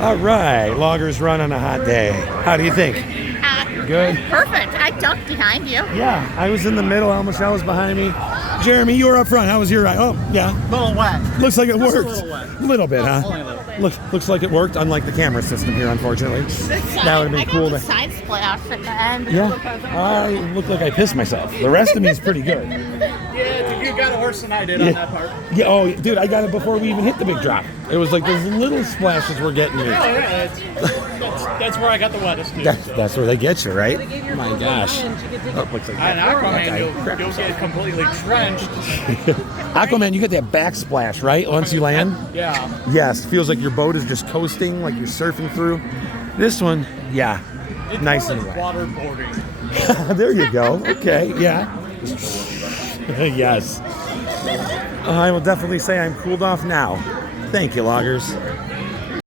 All right, loggers run on a hot day. How do you think? Good? Perfect. I ducked behind you. Yeah, I was in the middle. Michelle was behind me. Jeremy, you were up front. How was your ride? Oh, yeah. A little wet. Looks like it Just worked. a little wet. Little bit, huh? Only a little bit. Looks like it worked, unlike the camera system here, unfortunately. That would have been cool. I got the side splash at the end. Yeah, I look like I pissed myself. The rest of me is pretty good. Yeah, you got it worse than I did on that part. Yeah, oh, dude, I got it before we even hit the big drop. It was like those little splashes were getting me. Oh, yeah, that's where I got the wettest, dude. That's where they get you, right? My gosh. Oh, looks like And Aquaman, you'll get completely drenched. Aquaman, you get that backsplash, right? Once you land? Yeah. Yes, feels like your boat is just coasting, like you're surfing through. This one, yeah, It's nice more and like wet. waterboarding. There you go. Okay, yeah. Yes. I will definitely say I'm cooled off now. Thank you, loggers.